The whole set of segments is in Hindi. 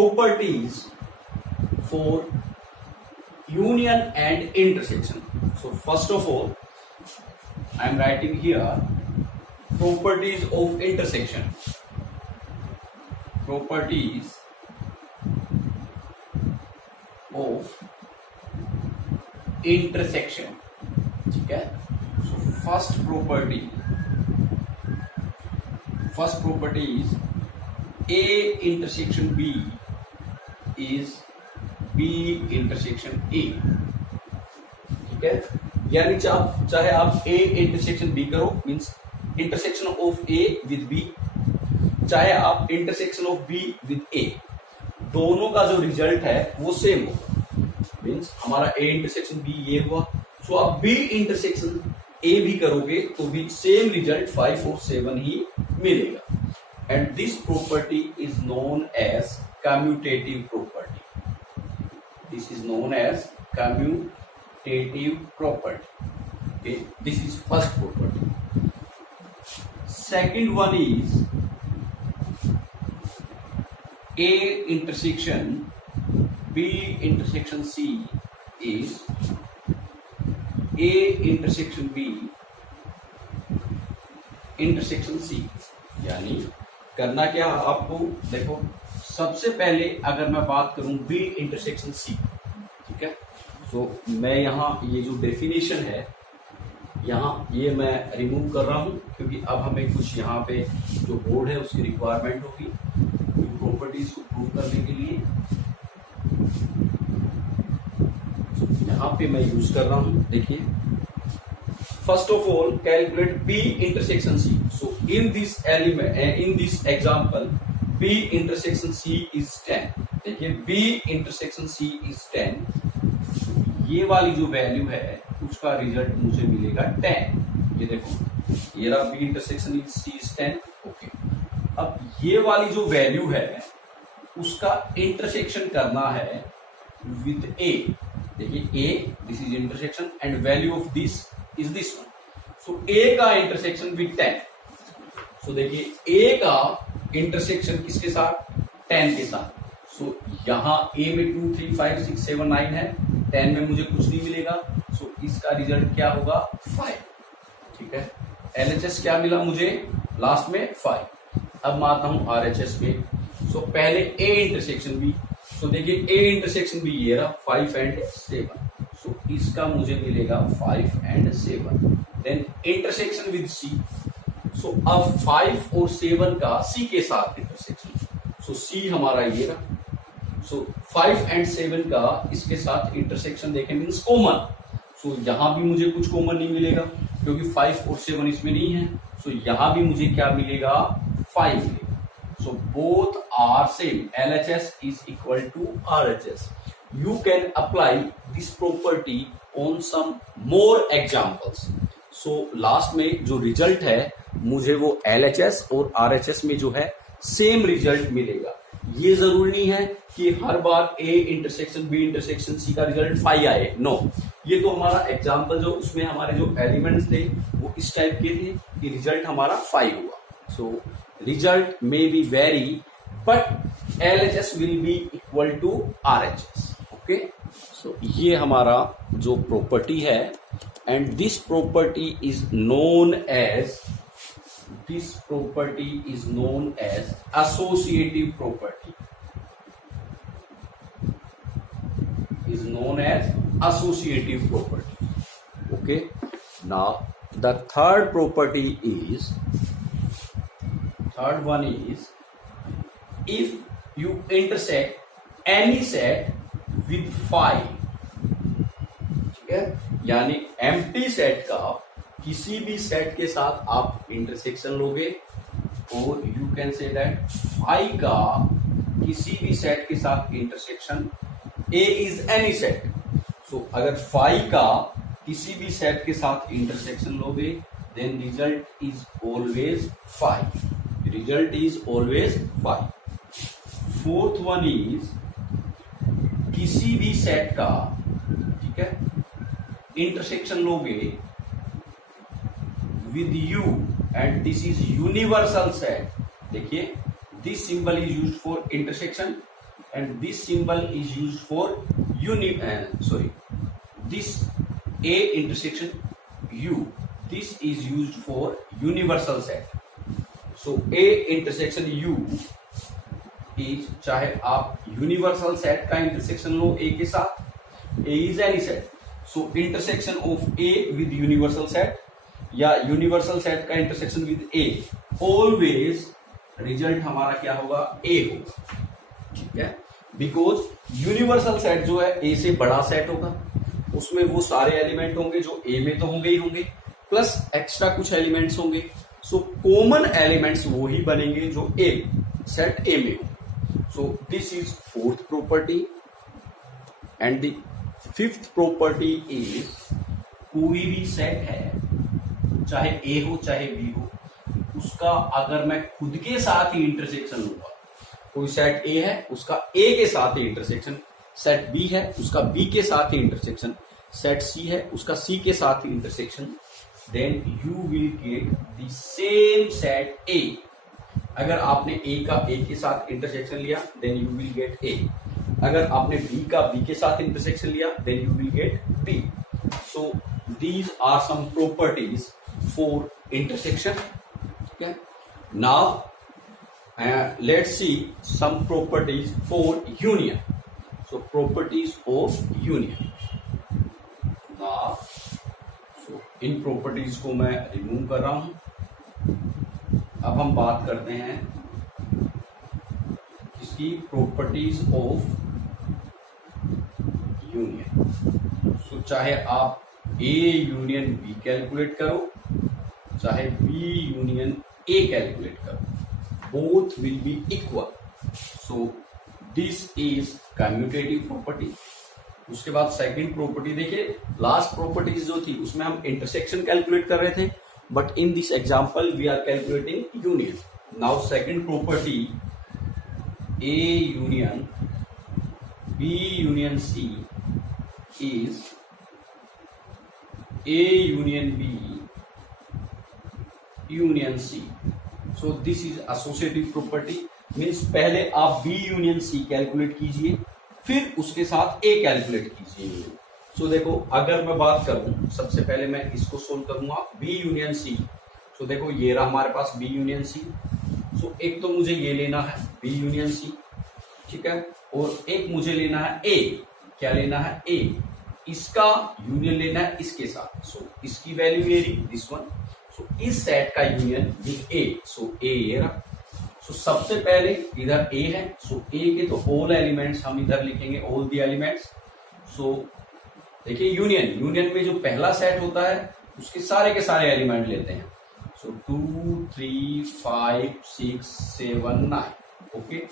properties for union and intersection. So first of all, I am writing here properties of intersection. Properties of intersection. ठीक है. So first property is A intersection B is B intersection A. ठीक है. यानी चाहे आप A intersection B करो, means intersection of A with B, चाहे आप intersection of B with A, दोनों का जो रिजल्ट है वो सेम होगा. मीन्स हमारा A intersection B ये हुआ, सो आप B intersection A भी करोगे तो भी सेम रिजल्ट 5 और 7 ही मिलेगा. And this property is known as commutative property. This is known as commutative property. Okay, this is first property. Second one is A intersection B intersection C is A intersection B intersection C. यानी करना क्या आपको, देखो सबसे पहले अगर मैं बात करूं बी इंटरसेक्शन सी, ठीक है, तो मैं यहाँ ये जो डेफिनेशन है यहाँ ये मैं रिमूव कर रहा हूं क्योंकि अब हमें कुछ यहाँ पे जो बोर्ड है उसकी रिक्वायरमेंट होगी प्रॉपर्टीज को प्रूव करने के लिए. यहाँ पे मैं यूज कर रहा हूं. देखिए, first of all calculate B intersection C. So in this element, in this example, B intersection C is 10. देखिए B intersection C is 10. ये वाली जो वैल्यू है उसका रिजल्ट मुझे मिलेगा 10. ये देखो, ये रहा B intersection C is 10. Okay, अब ये वाली जो वैल्यू है उसका इंटरसेक्शन करना है विद A. देखिए A, this is intersection and value of this is this one. So A का intersection with 10. So देखिए A का intersection किसके साथ? 10 के साथ. So यहाँ A में 2, 3, 5, 6, 7, 9 है, 10 में मुझे कुछ नहीं मिलेगा. So इसका रिजल्ट क्या होगा? 5. ठीक है. LHS क्या मिला मुझे? लास्ट में 5. अब मैं आता हूँ RHS में. So पहले A intersection B. So देखिए A intersection B ये रहा 5 and 7. So इसका मुझे मिलेगा 5 and 7. Then intersection with C. So अब 5 और 7 का C के साथ इंटरसेक्शन. सो C हमारा ये रहा. सो 5 and 7 का इसके साथ इंटरसेक्शन देखें मीन्स कॉमन. सो यहां भी मुझे कुछ कॉमन नहीं मिलेगा क्योंकि 5 और 7 इसमें नहीं है. सो यहां भी मुझे क्या मिलेगा? 5 मिलेगा. So both are same. LHS is equal to RHS. You can apply this property on some more examples. So last में जो रिजल्ट है मुझे वो LHS और RHS में जो है सेम रिजल्ट मिलेगा. ये जरूरी नहीं है कि हर बार A intersection B intersection C का रिजल्ट 5 आए. नो, ये तो हमारा एग्जाम्पल जो उसमें हमारे जो एलिमेंट्स थे वो इस टाइप के थे कि रिजल्ट हमारा 5 हुआ. So result may be very but LHS will be equal to RHS. Okay, so ये हमारा जो प्रॉपर्टी है and this property is known as associative property. Is known as associative property. Okay, now the third one is if you intersect any set with 5. ठीक है, यानी एम्प्टी सेट का किसी भी सेट के साथ आप इंटरसेक्शन लोगे और यू कैन से दैट 5 का किसी भी सेट के साथ intersection. A is any set. So अगर 5 का किसी भी सेट के साथ इंटरसेक्शन लोगे then result is always 5. Result is always 5. Fourth one is किसी भी सेट का, ठीक है, इंटरसेक्शन लोगे with U and this is universal set. देखिए this symbol is used for intersection and this symbol is used for this A intersection U, this is used for universal set. So A intersection U is, चाहे आप यूनिवर्सल सेट का इंटरसेक्शन लो A के साथ, A is any set, so intersection of A with universal set या यूनिवर्सल सेट का intersection with A, always result हमारा क्या होगा, A होगा, ठीक है, बिकॉज यूनिवर्सल सेट जो है A से बड़ा सेट होगा, उसमें वो सारे एलिमेंट होंगे जो A में तो होंगे ही होंगे, प्लस एक्स्ट्रा कुछ एलिमेंट्स होंगे, सो कॉमन एलिमेंट्स वो ही बनेंगे जो A सेट A में हो. सो this is fourth property. And the fifth property is, कोई भी सेट है चाहे A हो चाहे B हो, उसका अगर मैं खुद के साथ ही इंटरसेक्शन लूंगा, कोई सेट A है उसका A के साथ ही इंटरसेक्शन, सेट B है उसका B के साथ ही इंटरसेक्शन, सेट C है उसका C के साथ ही intersection, then you will get the same set A. अगर आपने A का A के साथ इंटरसेक्शन लिया then you will get A. अगर आपने B का B के साथ इंटरसेक्शन लिया then you will get B. So these are some properties for intersection. Okay. Now let's see some properties for union. So properties of union. Now, so in properties को मैं remove कर रहा हूं. अब हम बात करते हैं इसकी properties of union. So चाहे आप A union B कैलकुलेट करो, चाहे B यूनियन A कैलकुलेट करो, both will be equal. So this is commutative property. उसके बाद सेकंड प्रॉपर्टी देखिए, लास्ट प्रॉपर्टीज जो थी उसमें हम इंटरसेक्शन कैलकुलेट कर रहे थे, but in this example we are calculating union. Now second property, A union B union C is A union B union C. So this is associative property. Means पहले आप B यूनियन C कैलकुलेट कीजिए, फिर उसके साथ A कैलकुलेट कीजिए. सो देखो, अगर मैं बात करूं, सबसे पहले मैं इसको सोल्व करूंगा B यूनियन C. सो देखो ये रहा हमारे पास B यूनियन C. सो एक तो मुझे ये लेना है B यूनियन C, ठीक है, और एक मुझे लेना है A. क्या लेना है? A. इसका यूनियन लेना है इसके साथ. सो इसकी वैल्यू ले ली दिस वन. सो इस सेट का union with A. So A ये रहा. सो सबसे पहले इधर A है, सो A के तो ऑल एलिमेंट्स हम इधर लिखेंगे, ऑल द एलिमेंट्स. सो देखिए यूनियन में जो पहला सेट होता है उसके सारे के सारे एलिमेंट लेते हैं. सो 2 3 5 6 7 9. ओके.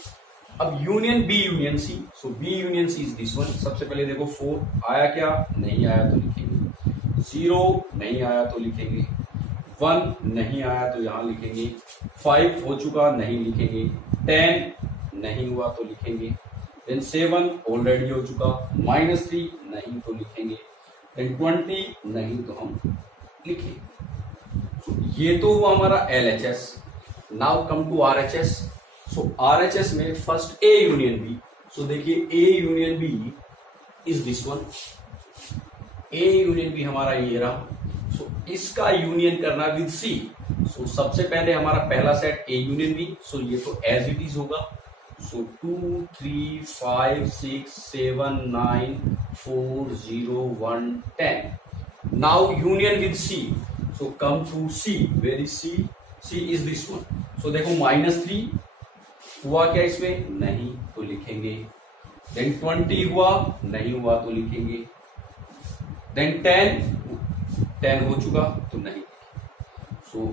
अब union B union C. So B union C is this one. सबसे पहले देखो 4 आया, क्या नहीं आया तो लिखेंगे, 0 नहीं आया तो लिखेंगे, 1 नहीं आया तो यहां लिखेंगे, 5 हो चुका नहीं लिखेंगे, 10 नहीं हुआ तो लिखेंगे, देन 7 ऑलरेडी हो चुका, -3 नहीं तो लिखेंगे, देन 20 नहीं तो हम लिखेंगे. so, ये तो हुआ हमारा LHS. Now come to RHS. So RHS में first A union B. So देखिए A union B is this one. A union B हमारा ये रहा. सो इसका यूनियन करना विद C. सो सबसे पहले हमारा पहला सेट A यूनियन B. सो ये तो एज इट इज होगा. सो 2 3 5 6 7 9 4 0 1 10. Now union with C. So come to C. Where is C? C is this one. So देखो -3 हुआ क्या इसमें? नहीं तो लिखेंगे. देन 20 हुआ, नहीं हुआ तो लिखेंगे. देन 10 हो चुका तो नहीं. सो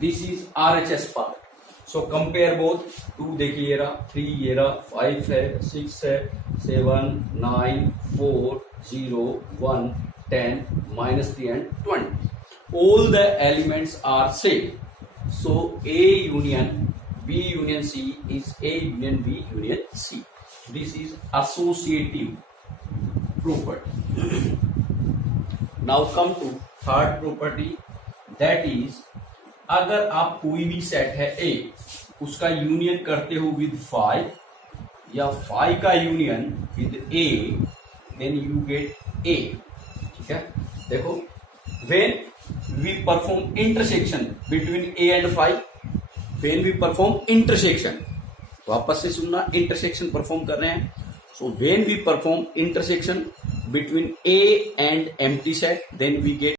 this is RHS part. So compare both. 2 देखिए ये रहा, 3 ये रहा, 5 है, 6 है, 7 9 4 0 1 10 -3 and 20. All the elements are same. So A union B union C is A union B union C. This is associative property. Now come to third property, that is, अगर आप कोई भी सेट है A, उसका यूनियन करते हो विद 5, या फाई का union with A, then you get A. ठीक है, देखो when we perform intersection between A and phi, when we perform intersection, वापस से सुनना, इंटरसेक्शन परफॉर्म कर रहे हैं। So when we perform intersection between A and empty set, then we get